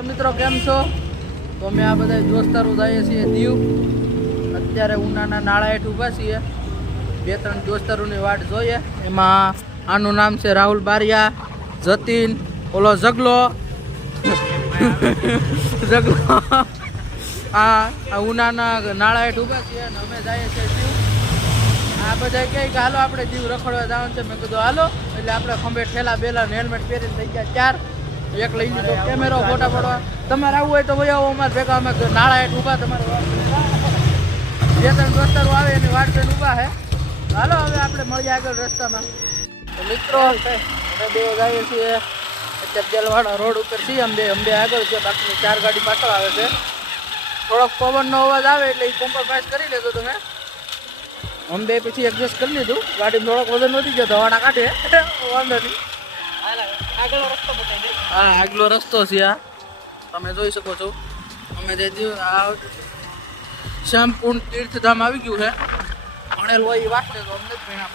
મિત્રો, કેમ છો? તો અમે આ બધા દોસ્તારો જઈએ છીએ દીવ. અત્યારે ઉનાના નાળા હેઠ ઊભા છીએ. બે ત્રણ દોસ્તારોની વાટ જોઈએ. એમાં આનું નામ છે રાહુલ બારિયા, જતીન, ઓલો જગલો જગલો આ ઉનાના નાળા હેઠ ઊભા છીએ અને અમે જઈએ છીએ દીવ. આ બધા કહે કે, હાલો, આપણે દીવ રખડવા જવાનું છે. મેં કીધું, હાલો. એટલે આપણે ખંભે ઠેલા બેલા હેલ્મેટ પહેરીને થઈ ગયા ચાર. એક લઈ લીધો, કેમેરો ફોટા પડવા. તમારે આવવું હોય તો ભાઈ આવો, અમારે ભેગા અમે નાળા હેઠ ઊભા તમારે. જે તમે દોસ્તારો આવે, એની વાટ પેન ઊભા છે હાલો, હવે આપણે મળીએ આગળ રસ્તામાં. તો મિત્રો, અમે બે ગાઈએ છીએ. દેલવાડા રોડ ઉપર છીએ અમે બે. અમે આગળ છે બાકી ચાર ગાડી પાછળ આવે છે. થોડોક પવનનો અવાજ આવે એટલે એ કોમ્પ્રોમાઇઝ કરી લેજો તમે. અમે પછી એડજસ્ટ કરી લીધું. ગાડીમાં થોડોક વજન વધી ગયો ધવાડા કાઢે. વાંધો નહીં. હા આગલો રસ્તો છે આ. તમે જોઈ શકો છો. અમે જે દી- આ શ્યામકુંડ તીર્થધામ આવી ગયું છે. ભણેલ હોય એ વાત છે તો અમને જ ભણ્યા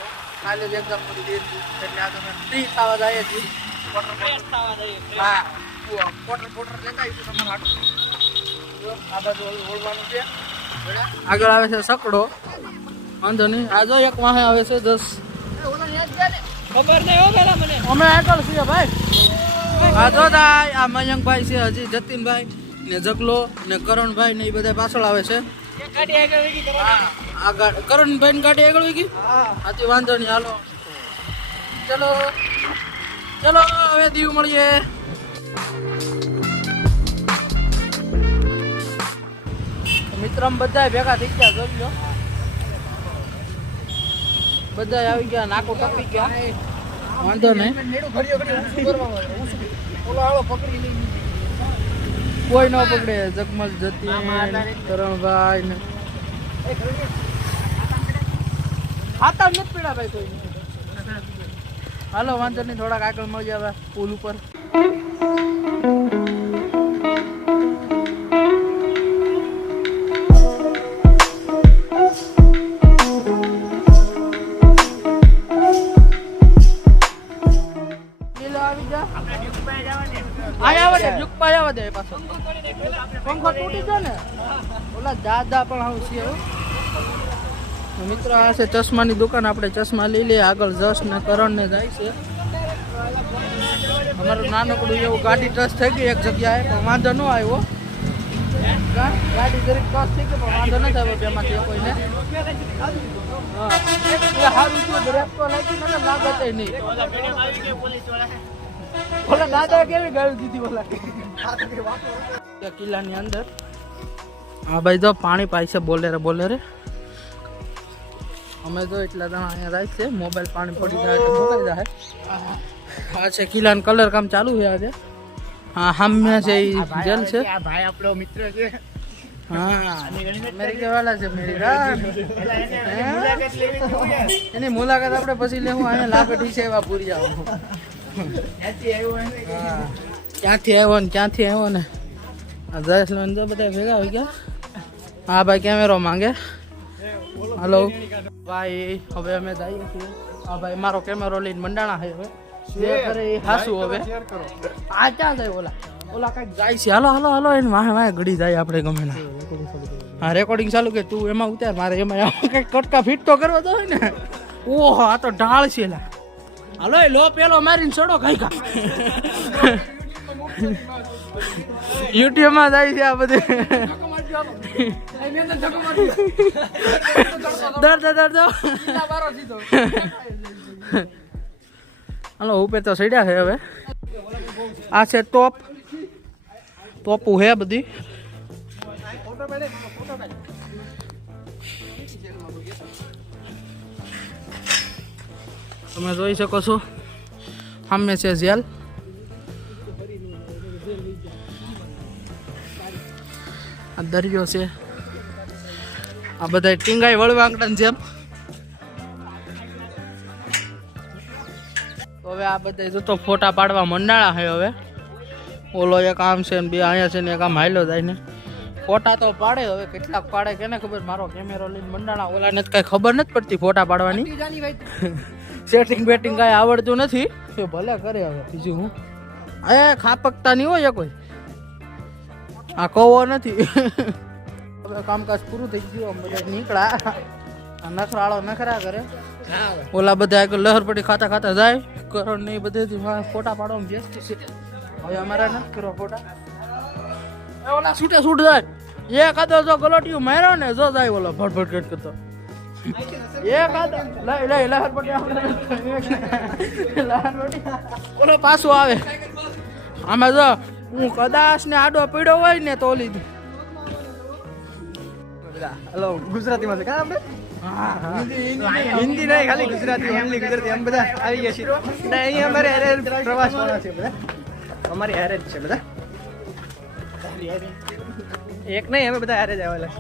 કાલે જ એક્ઝામ પૂરી થઈ એટલે આ તમે ફ્રી થવા જાય છીએ. હા પોટર પોટર લેતા આવીશું તમારા હાટું. આ બાજુ ઓલું ઓળવાનું છે. આગળ આવે છે સકડો. વાંધો નહીં. આ જો એક વાહે આવે છે દસ. ખબર નહીં હો પેલા મને. અમે આગળ છીએ ભાઈ? આ જો ભાઈ આ મયંકભાઈ છે હજી જતીનભાઈ ને જગલો ને કરણભાઈ ને એ બધા પાછળ આવે છે. વેગી કરણભાઈ ની ગાડી આગળ હા. હાથી વાંધો નહીં હાલો. ચલો ચલો હવે દીવ મળીએ. મિત્રો બધા ભેગા થઈ ગયા જોઈ લો. બધા આવી ગયા નાકો ટપી ગયા. વાંધો નહીં. કોઈ ન પકડે જગમલ જતી કરણભાઈ ને. ખાતા નથી પીડા ભાઈ કોઈ. હાલો વાંધો નહીં થોડાક આગળ મળી આવે પુલ ઉપર. દે પાછો. પંખો તૂટી ગયો ને? ઓલા દાદા પણ આવું છે મિત્ર, આ છે ચશ્માની દુકાન. આપણે ચશ્મા લઈ લઈએ. આગળ જશ ને કરણ ને જાય છે. અમારું નાનકડું એવું ગાડી ટચ થઈ ગઈ એક જગ્યાએ, પણ વાંધો ન આવ્યો. ગાડી જરીક ટચ થઈ ગઈ, પણ વાંધો નથી આવ્યો બેમાંથી કોઈને. હા. સારું થયું બ્રેક નહીં. ઓલા દાદા કેવી ગાડી દીધી ઓલા કિલ્લાની અંદર. હા ભાઈ જો પાણી પાય છે બોલેરે બોલેરે. અમે તો એટલા જણા અહીંયા રાખ છે મોબાઈલ પાણી પડી જાય તો મોકલી જાય આ છે કિલ્લાનું કલર કામ ચાલુ છે આજે. હા હામ્યા છે એ જેલ છે. આ ભાઈ આપણો મિત્ર છે. એની મુલાકાત આપણે પછી લેવું અહીંયા લાકડી છે એવા પૂરી આવો. હા ક્યાંથી આવ્યો ને ક્યાંથી આવ્યો ને? આ જયેશ ને તો બધા ભેગા હોય ગયા. હા ભાઈ કેમેરો માંગે. હલો. ભાઈ હવે અમે જઈએ છીએ. હા ભાઈ મારો કેમેરો લઈને મંડાણા છે હવે. જે કરે એ હાસું હવે. આ ક્યાં જાય ઓલા? ઓલા કંઈક જાય છે. હાલો હાલો હાલો એને વાહે વાહે ગળી જાય આપણે ગમે ના. હા રેકોર્ડિંગ ચાલુ કે તું એમાં ઉતાર મારે એમાં કંઈક કટકા ફિટ તો કરવા તો હોય ને. ઓહો આ તો ઢાળ છે લા. હાલો લો પેલો મારીને છોડો કઈ કા યુટ્યુબમાં જાય છે આ બધું. દર દર દર દર હાલો, ઉપર તો સડ્યા છે હવે. આ છે ટોપ. ટોપ હે બધી. તમે જોઈ શકો છો. સામે છે જેલ. આ દરિયો છે. આ બધા ટીંગાઈ વળવા આંકડાની જેમ. હવે આ બધા જો તો ફોટા પાડવા મંડાણા છે હવે. ઓલો એક આમ છે ને બે અહીંયા છે ને એક આમ હાલ્યો જાય ને. ફોટા તો પાડે હવે કેટલાક પાડે કેને ખબર? મારો કેમેરો લઈને મંડાણા ઓલાને તો કઈ ખબર નથી પડતી ફોટા પાડવાની. સેટિંગ બેટિંગ કાંઈ આવડતું નથી. એ ભલે કરે હવે, બીજું હું? એ ખાપકતા નહીં હોય કોઈ. આ કવો નથી. હવે કામકાજ પૂરું થઈ ગયું બધા નીકળ્યા. નખરાળો નખરા કરે. ઓલા બધા એક લહર પડી ખાતા ખાતા જાય. કરણ નહીં બધેથી ફોટા પાડવામાં વ્યસ્ત છે. હવે અમારા નથી કર્યો ફોટા. ઓલા છૂટે છૂટ જાય. એ કાતો જો ગલોટિયું માર્યો ને, જો જાય ઓલો ભટ કરતો. ઓલો પાછો આવે. આમાં જો હું કદાચ ને આડો પીડો હોય ને તો લીધું. હલો ગુજરાતીમાં છે કા આપણે હિન્દી નહીં ખાલી ગુજરાતી ઓનલી ગુજરાતી એમ બધા આવી ગયા છીએ. ને અહીંયા અમારે હારે પ્રવાસ વાળા છે બધા. અમારી હારે જ છે બધા. એક નહીં અમે બધા હારે જ આવેલા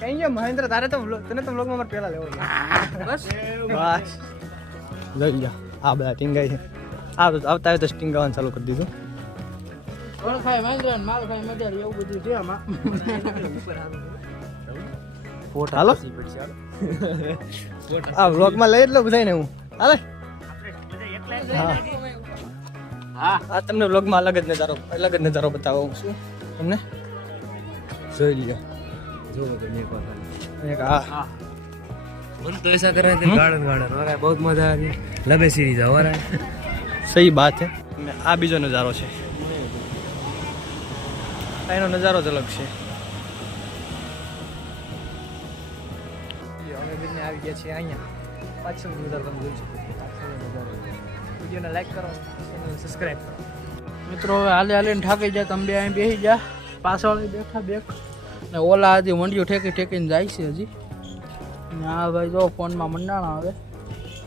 કઈ ગયો? મહેન્દ્ર તારે તો vlog- તને તો વ્લોગમાં મારે પહેલા લેવો. બસ. બસ. લઈ જા. આ બધા ટીંગાઈ છે. આ તો આવતા આવે તો ટીંગાવાનું ચાલુ કરી દીધું. ઓળખાય મહેન્દ્ર ને માલખાય મજા એવું બધું છે આમાં. હાલો. આ વ્લોગમાં લઈ જ લો બધાને હું. હાલે? હા. હા. આ તમને વ્લોગમાં અલગ જ નજારો અલગ જ નજારો બતાવો છું. તમને? જોઈ લ્યો. એક આ હા मन तो ऐसा कर रहे थे गार्डन गार्डन हो रहा है बहुत मजा आ रही है लंबे सीरीज हो रहा है સહી બાત છે અને આ બીજો નજારો છે આ એનો નજારો જ અલગ છે અમે બંને આવી ગયા છીએ અહીંયા પાછળ નજારો તમે જોઈ શકો છો પાછળનો નજારો વિડીયોને લાઈક કરો ચેનલ સબસ્ક્રાઈબ કરો મિત્રો હવે હાલે હાલે થાકી જાય તમે બે અહીં બેસી જા પાછળ બેઠા બેઠ ને ઓલા હજી વંડિયું ઠેકી ઠેકીને જાય છે હજી. ને આ ભાઈ જો ફોનમાં મંડાણા આવે.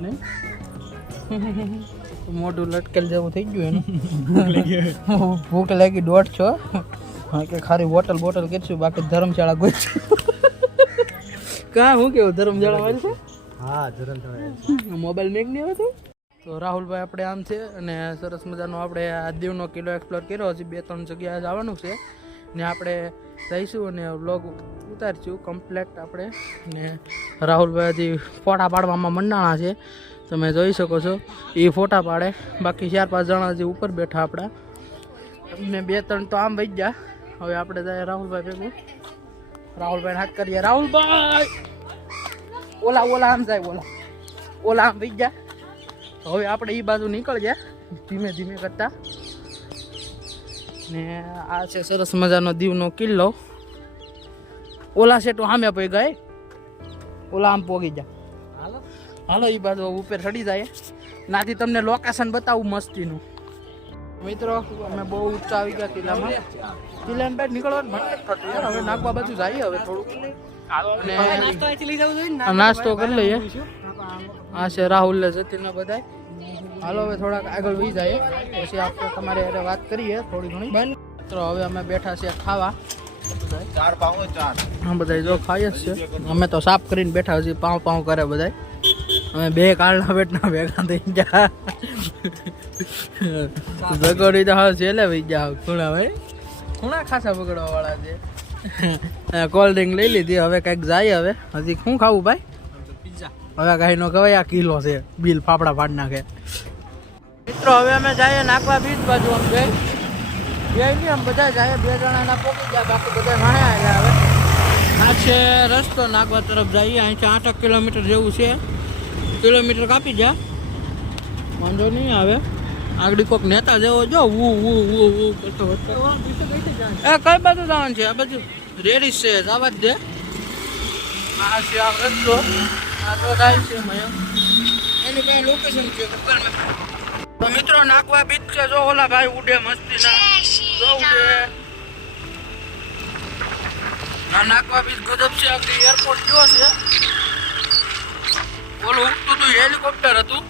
નહીં? મોઢું લટકેલ જેવું થઈ ગયું એનું. ભૂખ લાગી દોઢ છો. કે ખાલી બોટલ બોટલ કરશું બાકી ધર્મશાળા ગોઈશું કાં હું કેવું ધર્મશાળા વાળી છે? હા ધર્મશાળા મોબાઈલ મેક નહીં આવે તો? રાહુલભાઈ આપણે આમ છે અને સરસ મજાનો આપણે આ દીવનો કિલો એક્સપ્લોર કર્યો હજી બે ત્રણ જગ્યાએ જવાનું છે. ને આપણે જઈશું અને વ્લોગ ઉતારીશું કમ્પ્લેટ આપણે. ને રાહુલભાઈ હજી ફોટા પાડવામાં મંડાણા છે. તમે જોઈ શકો છો, એ ફોટા પાડે. બાકી ચાર પાંચ જણા હજી ઉપર બેઠા આપણા. ને બે ત્રણ તો આમ વહી ગયા. હવે આપણે જાય રાહુલભાઈ ભેગું. રાહુલભાઈ હાથ કરીએ. રાહુલભાઈ! ઓલા ઓલા આમ જાય, ઓલા. ઓલા આમ વહી ગયા. હવે આપણે એ બાજુ નીકળ ગયા ધીમે ધીમે કરતા. ને આ છે સરસ મજાનો દીવનો કિલ્લો. ઓલા સેટો સામે પડી ગઈ ઓલા આમ પોગી જા હાલો. હાલો એ બાજુ ઉપર ચડી જાય. નાથી તમને લોકેશન બતાવું મસ્તીનું. મિત્રો અમે બહુ ઊંચા આવી ગયા કિલ્લામાં. કિલ્લાને બહાર નીકળવાનું મન થતું. યાર હવે નાખવા બાજુ જઈએ હવે થોડુંક. નાસ્તો કરી લઈએ. આ છે રાહુલ ને જતીન બધા હાલો હવે થોડાક આગળ વહી જાય પછી આપણે તમારે અરે વાત કરીએ થોડી ઘણી. મિત્રો હવે અમે બેઠા છીએ ખાવા. ચાર પાઉં ચાર. હા બધા જો ખાઈએ જ છે અમે તો સાફ કરીને બેઠા છીએ પાઉં પાઉં કરે બધા અમે બે કાળના બેટના ભેગા થઈ ગયા. બગડી તો હવે છેલ્લે વહી ગયા ખૂણા ભાઈ. ખૂણા ખાસા બગડવા વાળા છે કોલ્ડ ડ્રિંક લઈ લીધી હવે કંઈક જાય હવે. હજી શું ખાવું ભાઈ? હવે કાંઈ નો કહેવાય આ કિલો છે બિલ ફાફડા ફાડ નાખે. મિત્રો હવે અમે જઈએ નાખવા બીચ બાજુ આમ જઈ. બે નહીં આમ બધા જાય બે જણાના પોકી ગયા બાકી બધા ઘણા આવ્યા હવે. આ છે રસ્તો નાગવા તરફ જઈએ. અહીંથી આઠ કિલોમીટર જેવું છે. કિલોમીટર કાપી જા વાંધો નહીં આવે. આગળ કોઈક નેતા જેવો જો વુ વુ વુ વુ કરતો કરતો. એ કઈ બાજુ જવાનું છે? આ બાજુ રેડી છે જવા જ દે. આ છે આ રસ્તો. આ તો જાય છે મયંક એની કઈ લોકેશન છે? Google Map. તો મિત્રો નાખવા બીચ છે જો ઓલા ભાઈ ઉડે મસ્તી ના. જો ઉડે. આ નાખવા બીચ ગજબ છે આગળ એરપોર્ટ જો છે? ઓલું ઉડતું હતું હેલિકોપ્ટર હતું.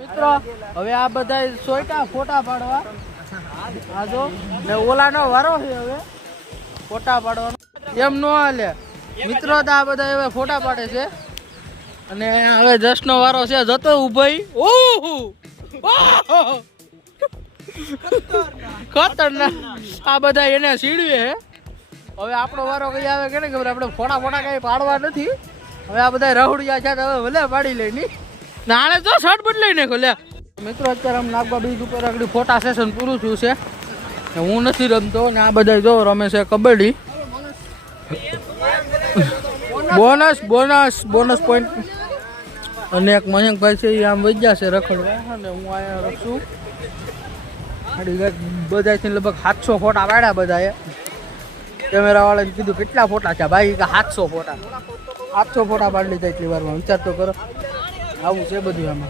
મિત્રો હવે આ બધા સોયટા ફોટા પાડવા. આ જો ને ઓલાનો વારો છે હવે. ફોટા પાડવાનો. એમ નો હાલે. મિત્રો તો આ બધા હવે ફોટા પાડે છે. અને હવે જશનો વારો છે જતો ઉભાઈ ઓહો! ખતરનાક. આ બધા એને સીડવે હવે આપણો વારો કઈ આવે કે ને ખબર? આપણે ફોડા ફોડા કઈ પાડવા નથી. હવે આ બધા રહુડિયા છે હવે ભલે પાડી લઈ નાણે તો શર્ટ બદલાઈ નાખો લે. મિત્રો અત્યારે આમ નાગવા બીજ ઉપર આગળ ફોટા સેશન પૂરું થયું છે. હું નથી રમતો ને આ બધા જો રમે છે kabaddi. Bonus bonus bonus point અને એક મયંકભાઈ છે એ આમ વજ્યા છે રખડવા. અને હું અહીંયા રખશું બધાથી લગભગ સાતસો ફોટા પાડ્યા બધાએ. કેમેરા વાળાને કીધું, કેટલા ફોટા છે ભાઈ? કે, સાતસો ફોટા. સાતસો ફોટા પાડી લીધા એટલી વારમાં. વિચાર તો કરો. આવું છે બધું આમાં.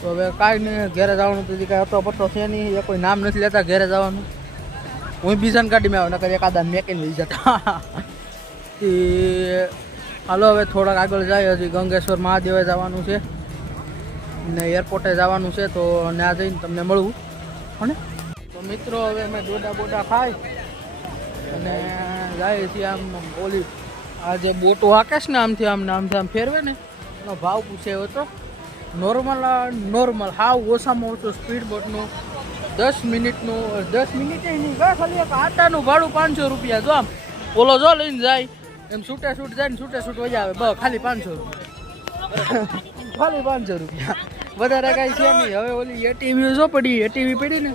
તો હવે કાંઈ નહીં, ઘેરે જવાનું તો કાંઈ હતો પત્તો છે નહીં. એ કોઈ નામ નથી લેતા ઘેરે જવાનું. હું બીજાને કાઢી આવ્યો નકર એકાદા મેકીને લઈ જતા. એ હાલો, હવે થોડાક આગળ જાય, હજી ગંગેશ્વર મહાદેવે જવાનું છે. ને એરપોર્ટે જવાનું છે, તો ત્યાં જઈને તમને મળવું હને? તો મિત્રો, હવે અમે ડોડા બોડા ખાઈ અને જાય છીએ આમ ઓલી, આ જે બોટો હાકેશ ને, આમથી આમ આમથી આમ ફેરવે ને, એનો ભાવ પૂછ્યો હતો નોર્મલ નોર્મલ, હાવ ઓછામાં ઓછું સ્પીડ બોટનું દસ મિનિટનું, દસ મિનિટે નહીં ખાલી એક આટાનું ભાડું પાંચસો રૂપિયા, જો આમ, ઓલો જો લઈને જાય એમ છૂટે છૂટ જાય ને છૂટે છૂટ વજા આવે. બસ, ખાલી પાંચસો રૂપિયા. ખાલી પાંચસો રૂપિયા. વધારે કાંઈ છે નહીં. હવે ઓલી એટીવી જો પડી એટીવી પડી ને,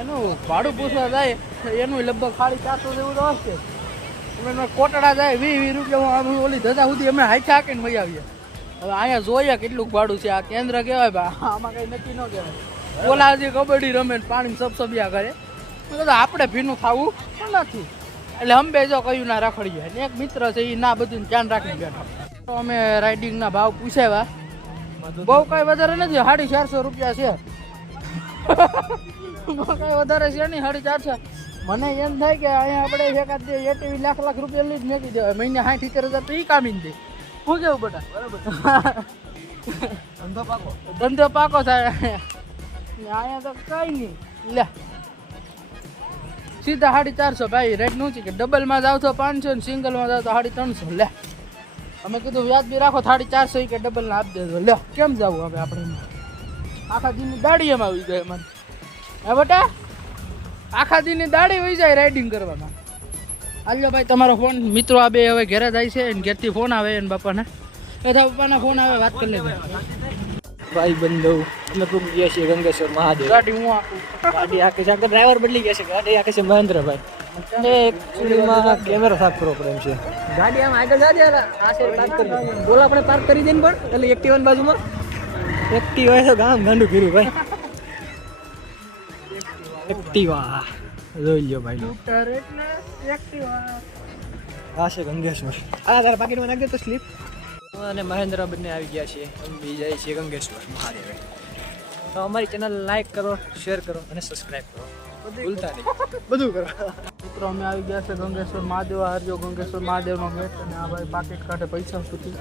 એનું ભાડું પૂછવા જાય. એનું લગભગ ખાલી ચારસો જેવું તો હશે. કોટડા જાય, વીસ વીસ રૂપિયા આમ ઓલી ધજા સુધી અમે હાઈચા હાકીને મજા આવીએ. હવે અહીંયા જોઈએ કેટલું ભાડું છે. આ કેન્દ્ર કહેવાય ભાઈ આમાં કઈ નક્કી ન કહેવાય. ઓલા જે કબડ્ડી રમે પાણી સબસબિયા કરે. આપણે ભીનું ખાવું નથી. એટલે અમે જો કયું ના રખડીએ. ને એક મિત્ર છે એ ના બધું ધ્યાન રાખીને બેઠા. તો અમે રાઇડિંગના ભાવ પૂછાવ્યા. બહુ કઈ વધારે નથી સાડી ચારસો રૂપિયા છે. કઈ વધારે છે નહીં સાડી ચારસો. મને એમ થાય કે અહીંયા આપણે એકાદ એટીવી લાખ લાખ રૂપિયા લઈ જ મેકી દેવાય. મહિને સાઠ સિત્તેર હજાર તો એ કામીને દે. શું કેવું બેટા? બરાબર ધંધો પાકો. ધંધો પાકો થાય. અહીંયા તો કઈ નહીં. લે. સીધા સાડી ચારસો ભાઈ રેટનું છે કે ડબલમાં જાવ તો પાંચસો ને સિંગલમાં જાવ તો સાડી ત્રણસો, લે. અમે કીધું વ્યાજબી રાખો સાડી ચારસો કે ડબલ ના આપી દેજો. લે કેમ જવું હવે આપણે આખા દિનની દાડી એમાં આવી જાય મને હે બેટા? આખા દિનની દાડી વહી જાય રાઇડિંગ કરવામાં. હાલો ભાઈ, તમારો ફોન મિત્રો આ બે હવે ઘેરે જાય છે ઘેરથી ફોન આવે એને બાપાને. બધા પપ્પાના ફોન આવે, વાત કરી લેજો. ભાઈ બંધુ અમે ખૂબ ગયા છીએ ગંગેશ્વર મહાદેવ. ગાડી હું આખું ગાડી આખે છે. આગળ ડ્રાઈવર બદલી ગયા છે. ગાડી આખે છે મહેન્દ્રભાઈ. અને એકચ્યુઅલીમાં કેમેરા સાફ કરવો પડે એમ છે. ગાડી આમ આગળ જાજે આ સાઈડ પાર્ક કરી બોલ આપણે પાર્ક કરી દઈએ ને પણ. એટલે એક્ટિવાની બાજુમાં. એક્ટિવા તો ગામ ગાંડું કર્યું ભાઈ. એક્ટિવા. જોઈ લ્યો ભાઈ. આ છે ગંગેશ્વર. આ તારા પાકીટમાં નાખજો તો સ્લીપ અને મહેન્દ્ર બંને આવી ગયા છે. અમે છે જાય છીએ ગંગેશ્વર મહાદેવ તો અમારી ચેનલ લાઈક કરો શેર કરો અને સબસ્ક્રાઈબ કરો. ભૂલતા નહીં. બધું કરો. મિત્રો અમે આવી ગયા છે ગંગેશ્વર મહાદેવ હરજો ગંગેશ્વર મહાદેવનો ગેટ અને આ ભાઈ પાકેટ કાઢે પૈસા સુધી.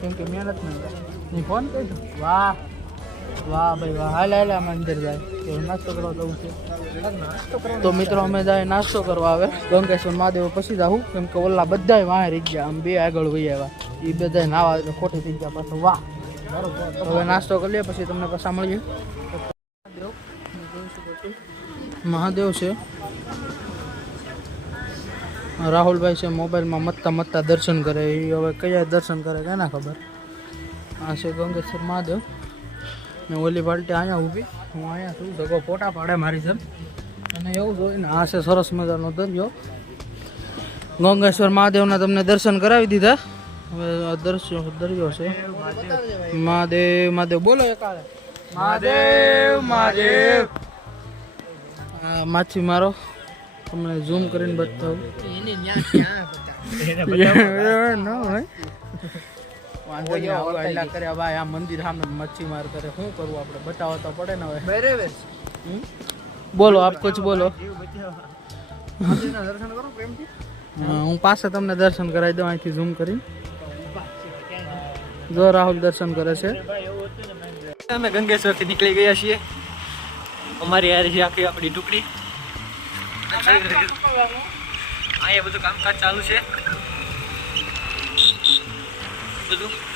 કેમ કે મહેનત નહીં ફોન કહી દો વાહ! વાહ ભાઈ વાહ. હાલ હાલ, આમ અંદર જાય. તો નાસ્તો કરવા જવું છે. તો મિત્રો, અમે જાય નાસ્તો કરવા આવે ગંગેશ્વર મહાદેવ પછી જાઉં કેમ કે ઓલા બધાય વાહ રહી ગયા. આમ બે આગળ વહી આવ્યા. એ બધા નાવા એટલે ખોટી થઈ ગયા પાછું. વાહ. હવે નાસ્તો કરી લઈએ પછી તમને પાછા મળીએ. મહાદેવ છે. રાહુલભાઈ છે મોબાઈલમાં મત્તા મત્તા દર્શન કરે. એ હવે કયા દર્શન કરે કે ના ખબર? આ છે ગંગેશ્વર મહાદેવ. ને ઓલી પાલટી અહીંયા ઊભી. હું અહીંયા છું. ધગો ફોટા પાડે મારી સર અને એવું જોઈને આ છે સરસ મજાનો દરિયો. ગંગેશ્વર મહાદેવના તમને દર્શન કરાવી દીધા. હવે આ દર્શન દરિયો છે. મહાદેવ મહાદેવ બોલો એકાળે મહાદેવ મહાદેવ. માછી મારો. તમને ઝૂમ કરીને બતાવું. ન હોય. વાંધો નહીં, આવું એટલા કર્યા ભાઈ આ મંદિર સામે મચ્છી માર કરે. શું કરવું આપણે? બતાવવા તો પડે ને હવે. હમ? બોલો આપ કુછ બોલો. હા, હું પાસે તમને દર્શન કરાવી દઉં અહીંથી ઝૂમ કરી જો રાહુલ દર્શન કરે છે. અમે ગંગેશ્વરથી નીકળી ગયા છીએ. અમારી યાર છે આખી આપણી ટુકડી. અહીંયા બધું કામકાજ ચાલુ છે. બધું